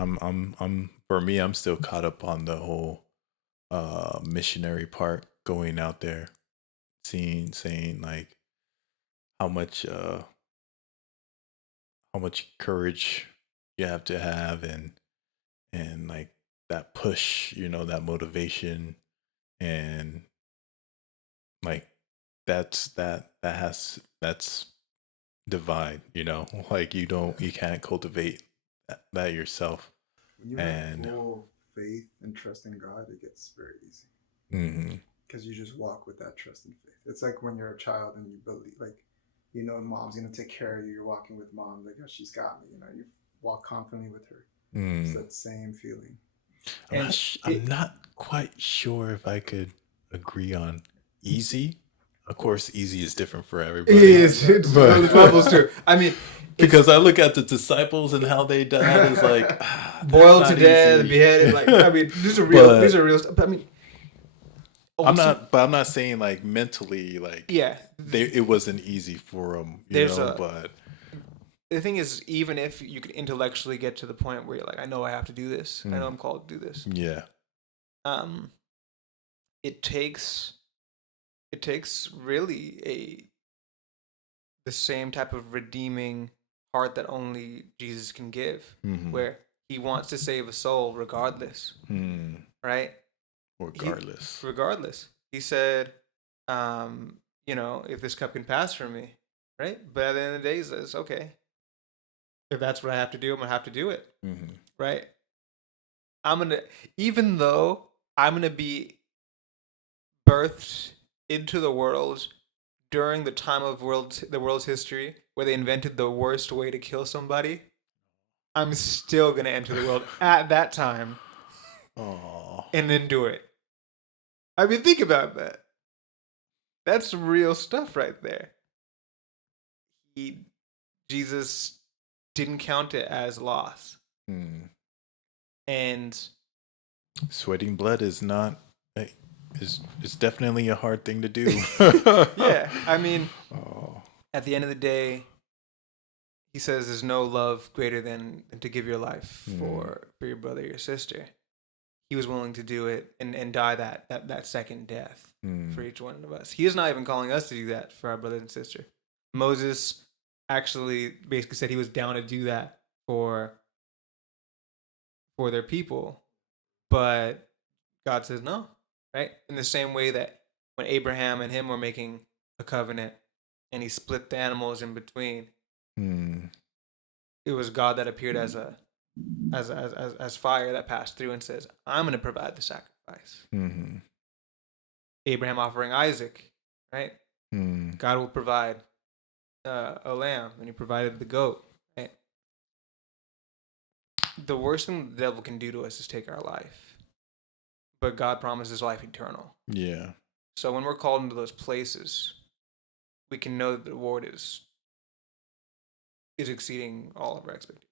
I'm for me, I'm still caught up on the whole missionary part, going out there, seeing, saying like how much uh how much courage you have to have, and like that push, that motivation, and like that's divine, like you can't cultivate that yourself. When you have And full faith and trust in God, it gets very easy mhm, because you just walk with that trust and faith. It's like when you're a child and you believe, like, mom's gonna take care of you. You're walking with mom, like, oh, she's got me. You walk confidently with her. It's mm. that same feeling. And I'm it not quite sure if I could agree on easy. Of course, easy is different for everybody, is it's but levels too. I mean, it's because I look at the disciples and how they died, is like, that's boiled to not death, easy. beheaded. Like, I mean, these are real. These But are real. But I mean, I'm not saying like mentally, like yeah. it wasn't easy for them, There's a but the thing is, even if you could intellectually get to the point where you're like, I know I have to do this. I know mm, I'm called to do this. yeah. Um, it takes really the same type of redeeming heart that only Jesus can give, Hmm. where he wants to save a soul regardless, Mm, right? He regardless. regardless. He said, if this cup can pass from me, right? But at the end of the day, he says, okay, if that's what I have to do, I'm gonna have to do it, Hmm. right? I'm gonna, even though I'm gonna be birthed into the world during the time of the world's history where they invented the worst way to kill somebody, I'm still gonna enter the world at that time Oh. and then do it. I mean, think about that. That's real stuff right there. He, Jesus didn't count it as loss, Mm. and Sweating blood is not is definitely a hard thing to do. yeah, I mean, Oh. at the end of the day, he says there's no love greater than to give your life Mm. for your brother, your sister. He was willing to do it and die that second death for Mm. each one of us. He is not even calling us to do that for our brother and sister. Moses actually basically said he was down to do that for their people, but God says no, right? In the same way that when Abraham and him were making a covenant and he split the animals in between, Mm. it was God that appeared as fire that passed through and says, I'm going to provide the sacrifice. Mm. Abraham offering Isaac, right? Mm. God will provide a lamb, and he provided the goat, right? The worst thing the devil can do to us is take our life, but God promises life eternal. Yeah. So when we're called into those places, we can know that the reward is exceeding all of our expectations.